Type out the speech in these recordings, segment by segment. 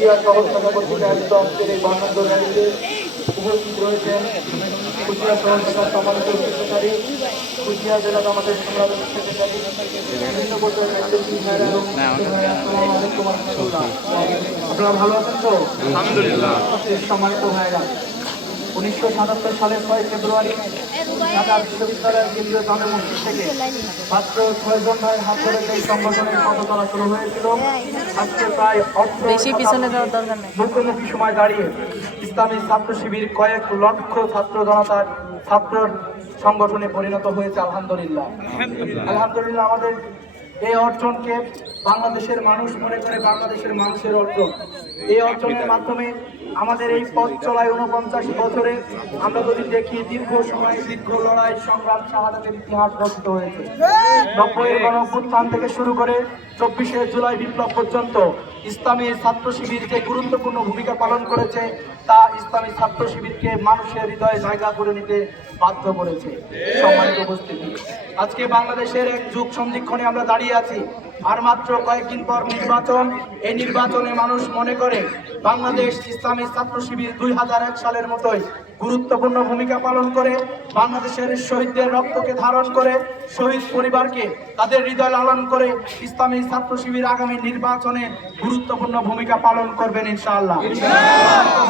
কুষ্টিয়া শহর শাখা কর্তৃক আয়োজিত আজকের এই বর্ণাঢ্য র্যালিতে উপস্থিত রয়েছেন কুষ্টিয়া শহর শাখার সম্মানিত সেক্রেটারি, কুষ্টিয়া জেলা জামাতের সম্মানিত সেক্রেটারি, বিভিন্ন পর্যায়ের নেতৃত্ব ভাইরা এবং আসসালামু আলাইকুম ওয়া রাহমাতুল্লাহ। আপনারা ভালো আছেন তো? আলহামদুলিল্লাহ। সম্মানিত ভাইরা, 1977 সালের 6 ফেব্রুয়ারি ঢাকা বিশ্ববিদ্যালয়ের কেন্দ্রীয় জামে মসজিদ থেকে মাত্র 6 জন ভাইয়ের হাত ধরে এই সংগঠনের পদযাত্রা শুরু হয়েছিল। আজকে প্রায় মুখোমুখি সময় দাঁড়িয়ে ইসলামী ছাত্র শিবির কয়েক লক্ষ ছাত্র জনতার ছাত্র সংগঠনে পরিণত হয়েছে। আলহামদুলিল্লাহ। আলহামদুলিল্লাহ, আমাদের এই অর্জনকে বাংলাদেশের মানুষ মনে করে বাংলাদেশের মানুষের অর্জন। এই অর্জনের মাধ্যমে আমাদের এই পথ চলায় 49 বছরে আমরা যদি দেখি দীর্ঘ সময় দীর্ঘ লড়াই সংগ্রাম শাহাদাতের ইতিহাস রচিত হয়েছে। 90-এর গণঅভ্যুত্থান থেকে শুরু করে 24শে জুলাই বিপ্লব পর্যন্ত ইসলামী ছাত্র শিবির যে গুরুত্বপূর্ণ ভূমিকা পালন করেছে তা ইসলামী ছাত্র শিবিরকে মানুষের হৃদয়ে জায়গা করে নিতে বাধ্য করেছে। সম্মানিত উপস্থিতি, আজকে বাংলাদেশের এক যুগ সন্ধিক্ষণে আমরা দাঁড়িয়ে আছি। আর মাত্র কয়েকদিন পর নির্বাচন। এই নির্বাচনে মানুষ মনে করে বাংলাদেশ ইসলামী ছাত্র শিবির 2001 সালের মতোই গুরুত্বপূর্ণ ভূমিকা পালন করে বাংলাদেশের শহীদদের রক্তকে ধারণ করে শহীদ পরিবারকে তাদের হৃদয় লালন করে ইসলামী ছাত্র শিবির আগামী নির্বাচনে গুরুত্বপূর্ণ ভূমিকা পালন করবেন ইনশাআল্লাহ।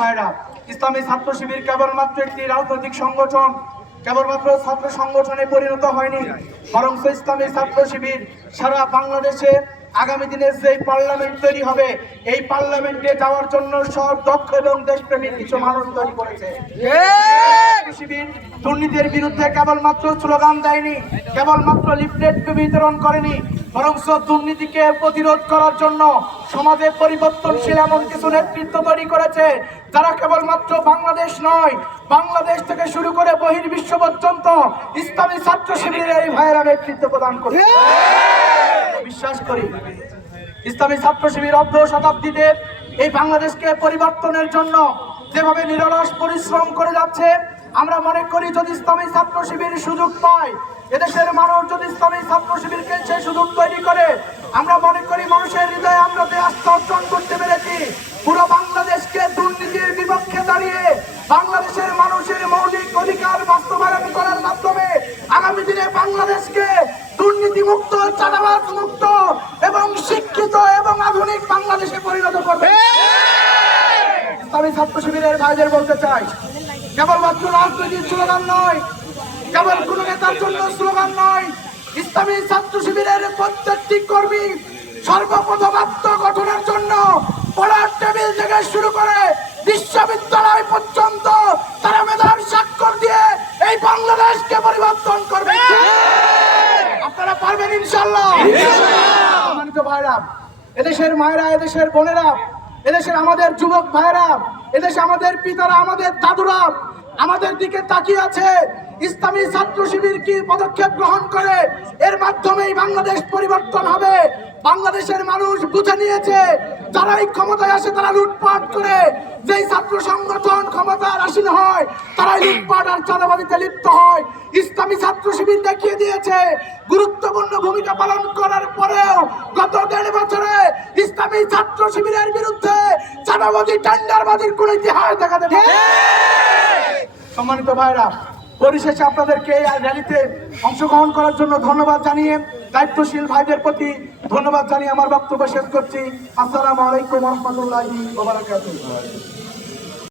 ভাইরা, ইসলামী ছাত্র শিবির কেবলমাত্র একটি রাজনৈতিক সংগঠন, কেবলমাত্র ছাত্র সংগঠনে পরিণত হয়নি, বরং ইসলামী ছাত্র শিবির সারা বাংলাদেশে আগামী দিনে যে পার্লামেন্ট তৈরি হবে এই পার্লামেন্টে যাওয়ার জন্য সব দক্ষ এবং দেশপ্রেমিক কিছু মানুষ তৈরি করেছে। শিবির দুর্নীতির বিরুদ্ধে কেবলমাত্র স্লোগান দেয়নি, কেবলমাত্র লিফলেট বিতরণ করেনি, বরং দুর্নীতিকে প্রতিরোধ করার জন্য সমাজে পরিবর্তনশীল এমন কিছু নেতৃত্ব তৈরি করেছে যারা কেবলমাত্র বাংলাদেশ নয়, বাংলাদেশ থেকে শুরু করে বহির্বিশ্ব পর্যন্ত ইসলামী ছাত্র শিবিরের এই ভাইয়েরা নেতৃত্ব প্রদান করে। বিশ্বাস করি ইসলামী ছাত্র শিবির অর্ধ শতাব্দীতে এই বাংলাদেশকে পরিবর্তনের জন্য যেভাবে নিরলস পরিশ্রম করে যাচ্ছে, আমরা মনে করি যদি ইসলামী ছাত্র শিবির সুযোগ পায়, এদেশের মানুষ যদি ইসলামী ছাত্র শিবিরকে সেই সুযোগ তৈরি করে, আমরা মনে করি মানুষের হৃদয়ে আমরা যে আস্থা অর্জন করতে পেরেছি, পুরো বাংলাদেশকে দুর্নীতির বিপক্ষে দাঁড়িয়ে বাংলাদেশের মানুষের মৌলিক অধিকার বাস্তবায়ন করার মাধ্যমে আগামী দিনে বাংলাদেশকে দুর্নীতি মুক্ত, চাঁদাবাজ মুক্ত এবং শিক্ষিত এবং আধুনিক বাংলাদেশে পরিণত করবে। ইসলামী ছাত্র শিবিরের ভাইদের বলতে চাই, কেবলমাত্র রাজনৈতিক স্লোগান নয়, কেবল কোন নেতার জন্য স্লোগান নয়, ইসলামী ছাত্র শিবিরের প্রত্যেকটি কর্মী সর্বপ্রথম আত্মগঠনের জন্য পড়ার টেবিল থেকে শুরু করে বিশ্ববিদ্যালয় পর্যন্ত তারা মেধার স্বাক্ষর দিয়ে এই বাংলাদেশকে পরিবর্তন করবে। আপনারা পারবেন ইনশাআল্লাহ। সম্মানিত ভাইরা, এদেশের মায়েরা, এদেশের বোনেরা, এদেশের আমাদের যুবক ভাইরা, এদেশে আমাদের পিতারা, আমাদের দাদুরা আমাদের দিকে তাকিয়ে আছে। ইসলামী ছাত্র শিবির কি পদক্ষেপ গ্রহণ করে এর মাধ্যমেই বাংলাদেশ পরিবর্তন হবে। বাংলাদেশের মানুষ বুঝে নিয়েছে যারাই ক্ষমতায় আসে তারা লুটপাট করে, যেই ছাত্র সংগঠন ক্ষমতার আসীন হয় তারাই লুটপাট আর চাঁদাবাজিতে লিপ্ত হয়। ইসলামী ছাত্র শিবির দেখিয়ে দিয়েছে গুরুত্বপূর্ণ ভূমিকা পালন করার পরেও গত 1.5 বছরে ইসলামী ছাত্র শিবিরের বিরুদ্ধে চাঁদাবাজি, টেন্ডারবাজির কোন ইতিহাস দেখা দেবে। সম্মানিত ভাইরা, পরিশেষে আপনাদেরকে এই র্যালিতে অংশগ্রহণ করার জন্য ধন্যবাদ জানিয়ে, দায়িত্বশীল ভাইদের প্রতি ধন্যবাদ জানিয়ে আমার বক্তব্য শেষ করছি। আসসালামু আলাইকুম ওয়া রাহমাতুল্লাহি ওয়া বারাকাতুহু।